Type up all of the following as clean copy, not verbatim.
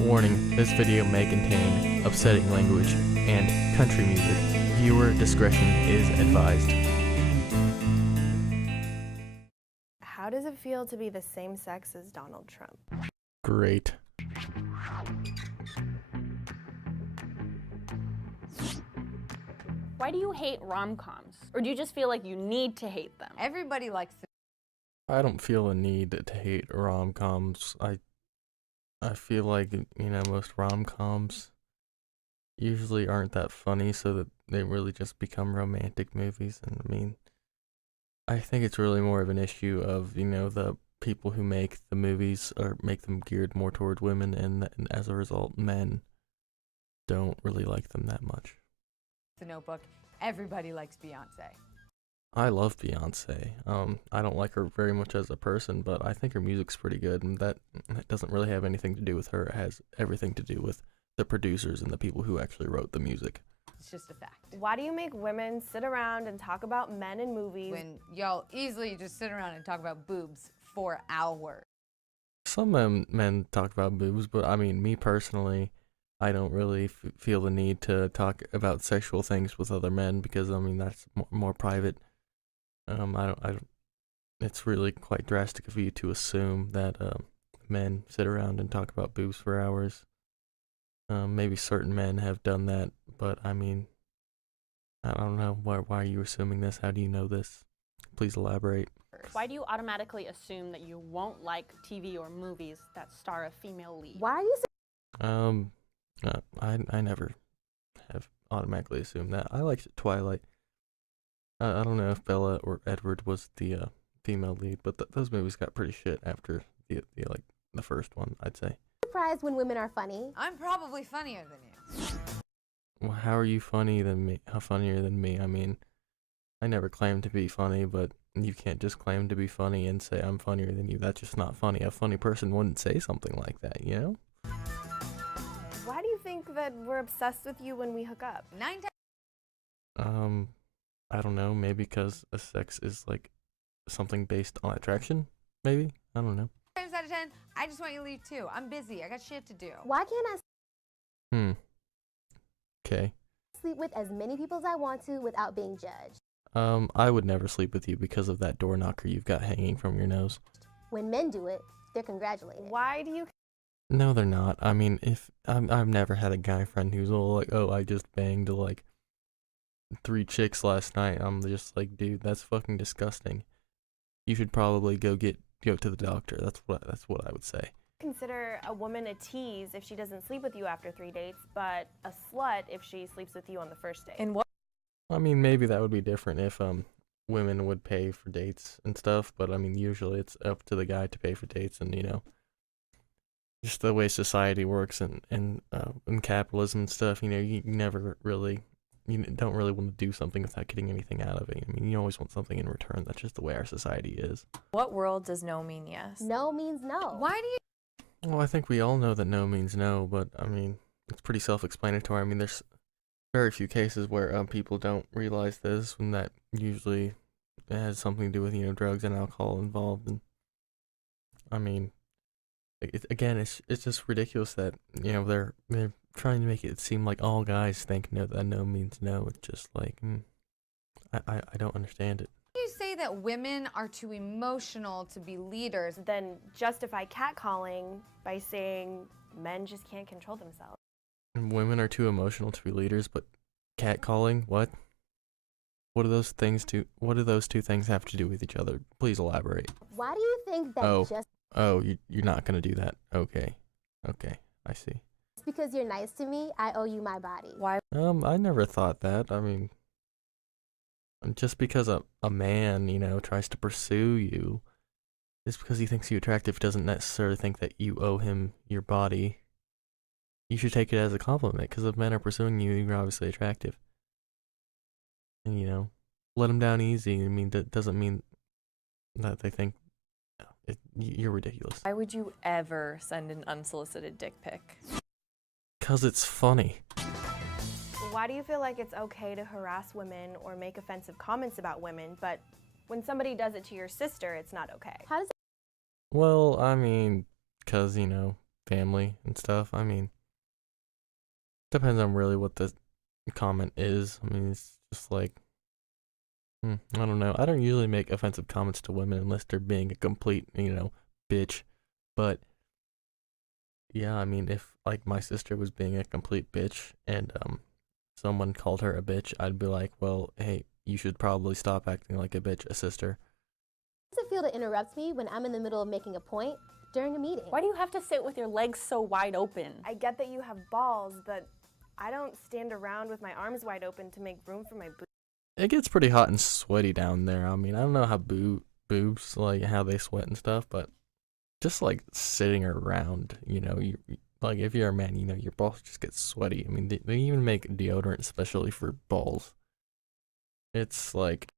Warning, this video may contain upsetting language and country music. Viewer discretion is advised. How does it feel to be the same sex as Donald Trump? Great. Why do you hate rom-coms? Or do you just feel like you need to hate them? Everybody likes them. I don't feel a need to hate rom-coms. I feel like, most rom-coms usually aren't that funny, so that they really just become romantic movies. And I think it's really more of an issue of, the people who make the movies or make them geared more toward women, and as a result, men don't really like them that much. The Notebook. Everybody likes Beyonce. I love Beyonce. I don't like her very much as a person, but I think her music's pretty good, and that doesn't really have anything to do with her. It has everything to do with the producers and the people who actually wrote the music. It's just a fact. Why do you make women sit around and talk about men in movies? When y'all easily just sit around and talk about boobs for hours. Some men talk about boobs, but me personally, I don't really feel the need to talk about sexual things with other men because that's more private. I don't. It's really quite drastic of you to assume that men sit around and talk about boobs for hours. Maybe certain men have done that, but I don't know. Why are you assuming this? How do you know this? Please elaborate. Why do you automatically assume that you won't like TV or movies that star a female lead? Why are you I never have automatically assumed that. I liked Twilight. I don't know if Bella or Edward was the female lead, but those movies got pretty shit after the first one, I'd say. Surprised when women are funny. I'm probably funnier than you. Well, how are you funnier than me? I never claimed to be funny, but you can't just claim to be funny and say I'm funnier than you. That's just not funny. A funny person wouldn't say something like that, you know? Why do you think that we're obsessed with you when we hook up? 9 times. I don't know. Maybe because a sex is like something based on attraction. Maybe, I don't know. Out of 10, I just want you to leave too. I'm busy. I got shit to do. Why can't I Okay. sleep with as many people as I want to without being judged? I would never sleep with you because of that door knocker you've got hanging from your nose. When men do it, they're congratulated. Why do you No, they're not. If I've never had a guy friend who's all like, "Oh, I just banged like 3 chicks last night." I'm just like, dude, that's fucking disgusting. You should probably go to the doctor. That's what I would say. consider a woman a tease if she doesn't sleep with you after 3 dates, but a slut if she sleeps with you on the first date? In what? Maybe that would be different if women would pay for dates and stuff, but usually it's up to the guy to pay for dates, and just the way society works and capitalism and stuff, you never really, you don't really want to do something without getting anything out of it. You always want something in return. That's just the way our society is. What world does no mean yes? No means no. Why do you? Well, I think we all know that no means no, but it's pretty self-explanatory. There's very few cases where people don't realize this, and that usually it has something to do with drugs and alcohol involved. And it's just ridiculous that they're trying to make it seem like all guys think that no means no. It's just like I don't understand it. You say that women are too emotional to be leaders. Then justify catcalling by saying men just can't control themselves. And women are too emotional to be leaders, but catcalling, what? What do those two things have to do with each other? Please elaborate. Why do you think that just You're not gonna do that. Okay, I see. because you're nice to me, I owe you my body? Why? I never thought that. Just because a man, tries to pursue you, just because he thinks you attractive doesn't necessarily think that you owe him your body. You should take it as a compliment, because if men are pursuing you, you're obviously attractive. And, let them down easy. That doesn't mean that they think you're ridiculous. Why would you ever send an unsolicited dick pic? Because it's funny. Why do you feel like it's okay to harass women or make offensive comments about women, but when somebody does it to your sister, it's not okay? How does Well, because, family and stuff. I mean, depends on really what the comment is. I mean, it's just like, I don't know. I don't usually make offensive comments to women unless they're being a complete, bitch. But yeah, I mean, if like my sister was being a complete bitch and someone called her a bitch, I'd be like, well, hey, you should probably stop acting like a bitch, a sister. How does it feel to interrupt me when I'm in the middle of making a point during a meeting? Why do you have to sit with your legs so wide open? I get that you have balls, but I don't stand around with my arms wide open to make room for my boobs. It gets pretty hot and sweaty down there. I mean, I don't know how boobs, like, how they sweat and stuff, but just, like, sitting around, you like, if you're a man, your balls just get sweaty. I mean, they even make deodorant especially for balls. It's, like,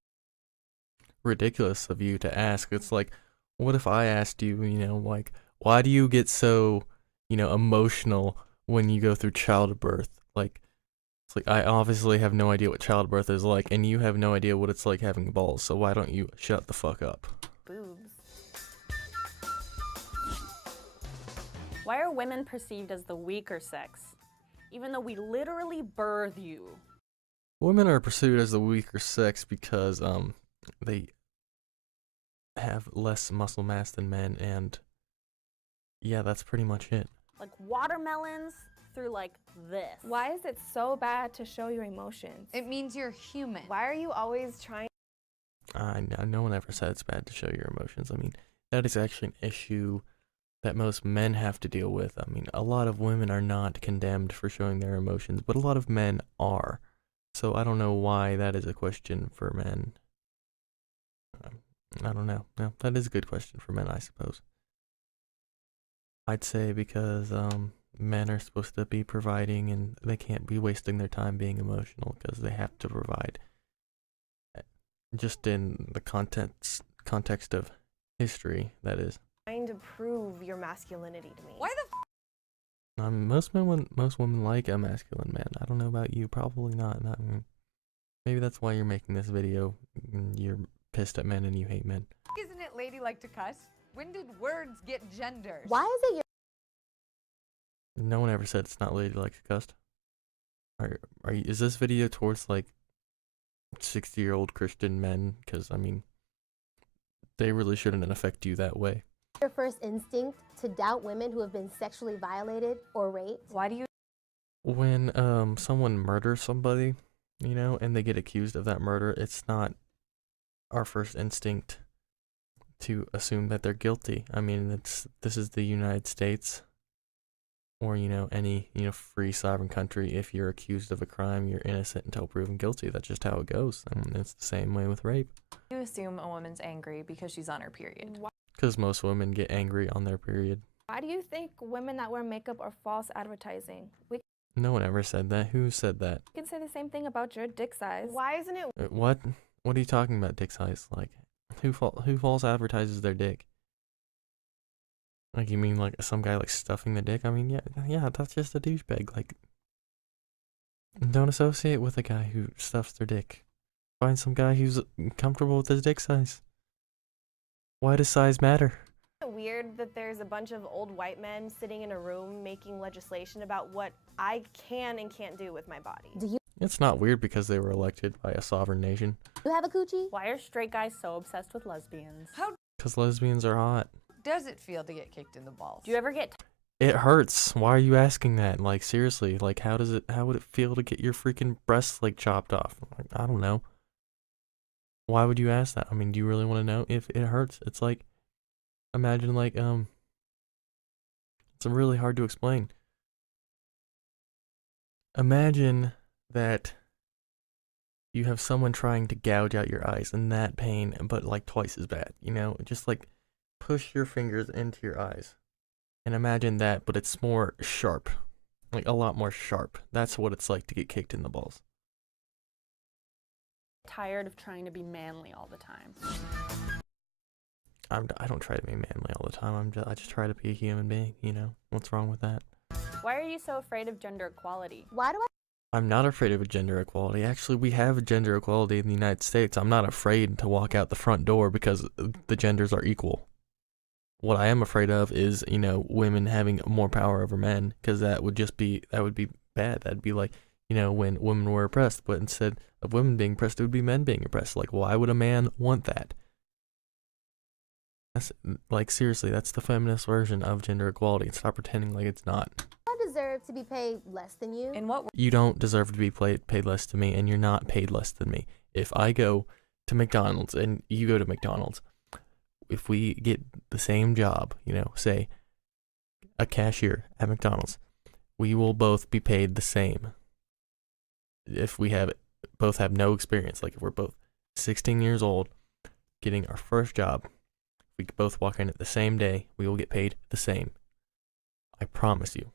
ridiculous of you to ask. It's like, what if I asked you, like, why do you get so, emotional when you go through childbirth? Like, it's like, I obviously have no idea what childbirth is like, and you have no idea what it's like having balls, so why don't you shut the fuck up? Boobs. Why are women perceived as the weaker sex, even though we literally birth you? Women are pursued as the weaker sex because they have less muscle mass than men, and yeah, that's pretty much it. Like watermelons through like this. Why is it so bad to show your emotions? It means you're human. Why are you always trying? No one ever said it's bad to show your emotions. I mean, that is actually an issue that most men have to deal with. I mean, a lot of women are not condemned for showing their emotions, but a lot of men are. So I don't know why that is a question for men. I don't know. No, that is a good question for men, I suppose. I'd say because men are supposed to be providing and they can't be wasting their time being emotional because they have to provide. Just in the context of history, that is. Trying to prove your masculinity to me. Why the Most women like a masculine man. I don't know about you, probably not. Maybe that's why you're making this video. You're pissed at men and you hate men. isn't it ladylike to cuss? When did words get genders? Why is it your No one ever said it's not ladylike to cuss. Is this video towards like 60-year-old Christian men? Because I mean, they really shouldn't affect you that way. first instinct to doubt women who have been sexually violated or raped? Why do you When someone murders somebody, and they get accused of that murder, it's not our first instinct to assume that they're guilty. I mean, this is the United States, or any free sovereign country. If you're accused of a crime, you're innocent until proven guilty. That's just how it goes. I mean, it's the same way with rape. assume a woman's angry because she's on her period? Because most women get angry on their period. Why do you think women that wear makeup are false advertising? We No one ever said that. Who said that? can say the same thing about your dick size. Why isn't it What? What are you talking about, dick size? Like, who false advertises their dick? Like, you mean like some guy like stuffing the dick? I mean, yeah, that's just a douchebag. Like, don't associate with a guy who stuffs their dick. Find some guy who's comfortable with his dick size. Why does size matter? weird that there's a bunch of old white men sitting in a room making legislation about what I can and can't do with my body? Do you It's not weird because they were elected by a sovereign nation. have a coochie? Why are straight guys so obsessed with lesbians? How Because lesbians are hot. does it feel to get kicked in the balls? Do you ever get It hurts. Why are you asking that? Like, seriously, like, how would it feel to get your freaking breasts, like, chopped off? Like, I don't know. Why would you ask that? I mean, do you really want to know if it hurts? It's like, imagine, like, it's really hard to explain. Imagine that you have someone trying to gouge out your eyes and that pain, but, like, twice as bad, Just, like, push your fingers into your eyes. And imagine that, but it's more sharp. Like, a lot more sharp. That's what it's like to get kicked in the balls. tired of trying to be manly all the time? I don't try to be manly all the time. I just try to be a human being, What's wrong with that? Why are you so afraid of gender equality? Why do I'm not afraid of gender equality. Actually, we have gender equality in the United States. I'm not afraid to walk out the front door because the genders are equal. what I am afraid of is, women having more power over men, because that would be bad. That'd be like, when women were oppressed, but instead of women being oppressed, it would be men being oppressed. Like, why would a man want that? That's, like, seriously, that's the feminist version of gender equality. And stop pretending like it's not. I deserve to be paid less than you. In what You don't deserve to be paid less than me, and you're not paid less than me. If I go to McDonald's and you go to McDonald's, if we get the same job, say a cashier at McDonald's, we will both be paid the same. If we both have no experience, like if we're both 16 years old, getting our first job, we both walk in at the same day, we will get paid the same. I promise you.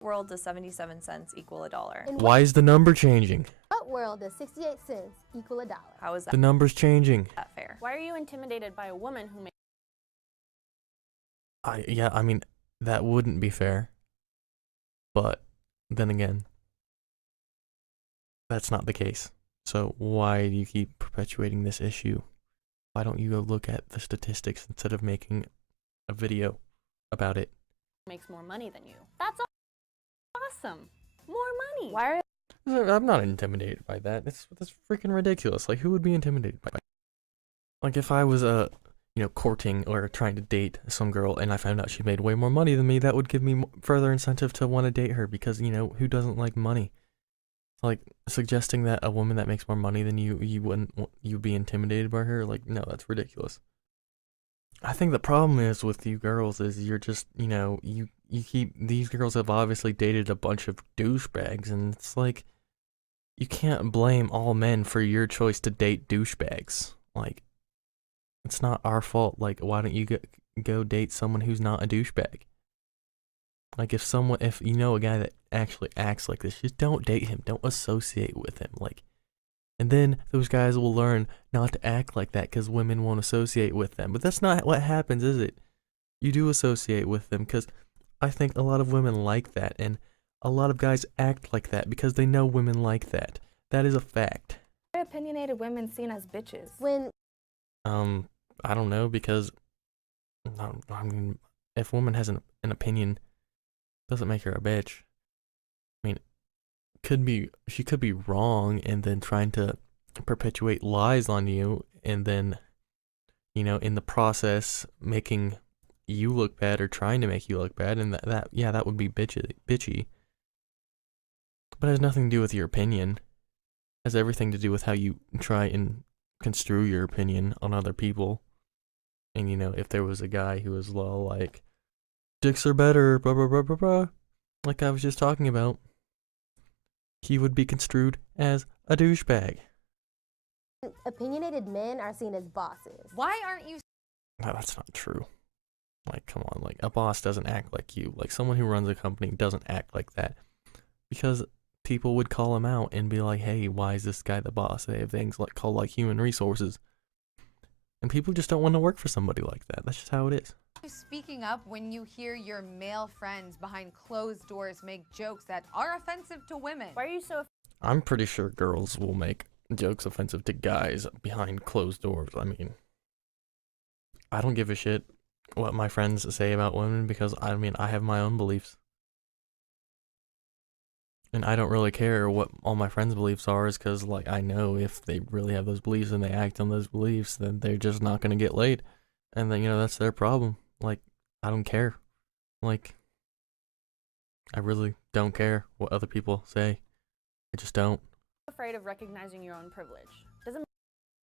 world does 77 cents equal $1? In Why is the number changing? what world does 68 cents equal $1? How is The number's changing. that fair? Why are you intimidated by a woman who makes I mean, that wouldn't be fair. But then again, that's not the case. So why do you keep perpetuating this issue? Why don't you go look at the statistics instead of making a video about it? more money than you? That's awesome. More money. Why are I'm not intimidated by that. That's freaking ridiculous. Like, who would be intimidated by that? Like, if I was courting or trying to date some girl and I found out she made way more money than me, that would give me further incentive to want to date her, because who doesn't like money? Like, suggesting that a woman that makes more money than you'd be intimidated by her, like, no, that's ridiculous. I think the problem is with you girls is you're just, these girls have obviously dated a bunch of douchebags, and it's like, you can't blame all men for your choice to date douchebags. Like, it's not our fault. Like, why don't you go date someone who's not a douchebag? Like, if you know a guy that actually acts like this, just don't date him. Don't associate with him. Like, and then those guys will learn not to act like that because women won't associate with them. But that's not what happens, is it? You do associate with them, because I think a lot of women like that, and a lot of guys act like that because they know women like that. That is a fact. Why are opinionated women seen as bitches? When I don't know, because I mean, if a woman has an opinion, doesn't make her a bitch. I mean, she could be wrong and then trying to perpetuate lies on you, and then in the process making you look bad or trying to make you look bad, and that would be bitchy. But it has nothing to do with your opinion. It has everything to do with how you try and construe your opinion on other people. And if there was a guy who was like, dicks are better, blah blah blah blah blah, like I was just talking about, he would be construed as a douchebag. opinionated men are seen as bosses. Why aren't you? No, that's not true. Like, come on, like, a boss doesn't act like you. Like, someone who runs a company doesn't act like that, because people would call him out and be like, hey, why is this guy the boss? They have things called human resources, and people just don't want to work for somebody like that. That's just how it is. Speaking up when you hear your male friends behind closed doors make jokes that are offensive to women? Why are you so I'm pretty sure girls will make jokes offensive to guys behind closed doors. I mean, I don't give a shit what my friends say about women, because I have my own beliefs. And I don't really care what all my friends' beliefs are, is because, I know if they really have those beliefs and they act on those beliefs, then they're just not going to get laid. And then, that's their problem. I don't care. I really don't care what other people say. I just don't. afraid of recognizing your own privilege?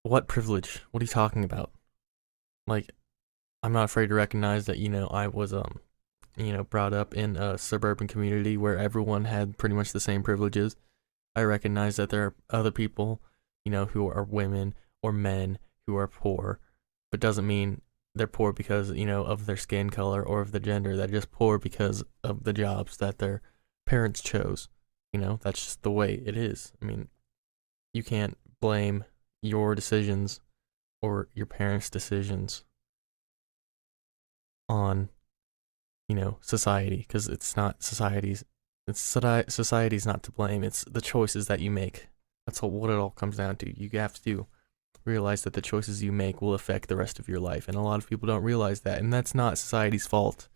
What privilege? What are you talking about? I'm not afraid to recognize that, I was, brought up in a suburban community where everyone had pretty much the same privileges. I recognize that there are other people, who are women or men who are poor, but doesn't mean they're poor because, of their skin color or of the gender. They're just poor because of the jobs that their parents chose. That's just the way it is. I mean, you can't blame your decisions or your parents' decisions on, society, because it's not society's not to blame. It's the choices that you make. That's what it all comes down to. You have to realize that the choices you make will affect the rest of your life. And a lot of people don't realize that, and that's not society's fault.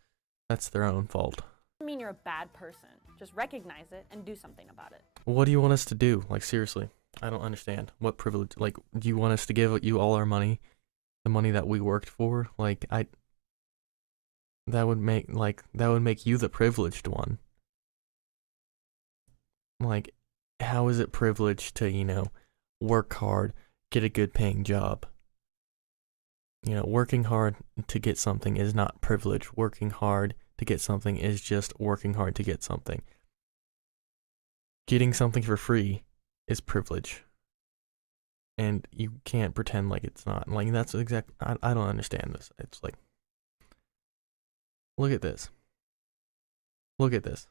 That's their own fault. Doesn't mean you're a bad person. Just recognize it and do something about it. What do you want us to do? Like, seriously, I don't understand. What privilege? Like, do you want us to give you all our money? The money that we worked for? Like, that would make you the privileged one. Like, how is it privileged to, you know, work hard, get a good paying job? You know, working hard to get something is not privilege. Working hard to get something is just working hard to get something. Getting something for free is privilege. And you can't pretend like it's not. Like, that's exactly, I don't understand this. It's like, look at this. Look at this.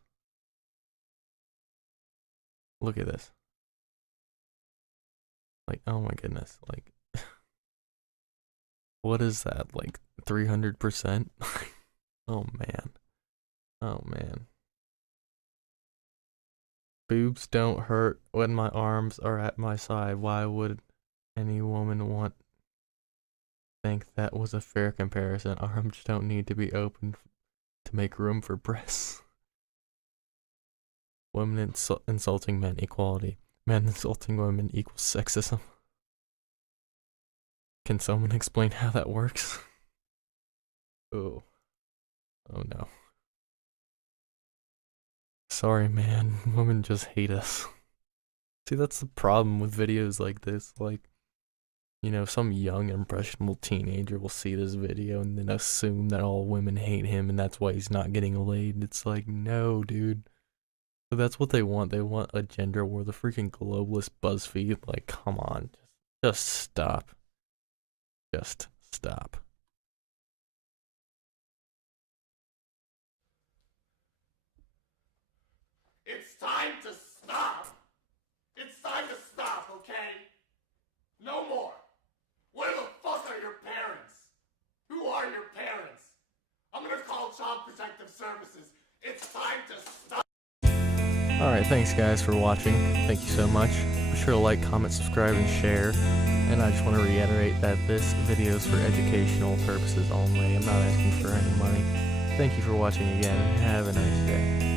Look at this. Like, oh my goodness. Like, what is that? Like, 300%? Oh man. Oh man. Boobs don't hurt when my arms are at my side. Why would any woman think that was a fair comparison? Arms don't need to be open to make room for breasts. Women insulting men, equality. Men insulting women equals sexism. Can someone explain how that works? Oh. Oh no. Sorry, man. Women just hate us. See, that's the problem with videos like this. Like, you know, some young, impressionable teenager will see this video and then assume that all women hate him and that's why he's not getting laid. It's like, no, dude. So that's what they want. They want a gender war. The freaking globalist BuzzFeed. Like, come on. Just stop. Just stop. It's time to stop. It's time to stop, okay? No more. Where the fuck are your parents? Who are your parents? I'm gonna call Child Protective Services. It's time to stop. Alright, thanks guys for watching. Thank you so much. Be sure to like, comment, subscribe, and share. And I just want to reiterate that this video is for educational purposes only. I'm not asking for any money. Thank you for watching again, and have a nice day.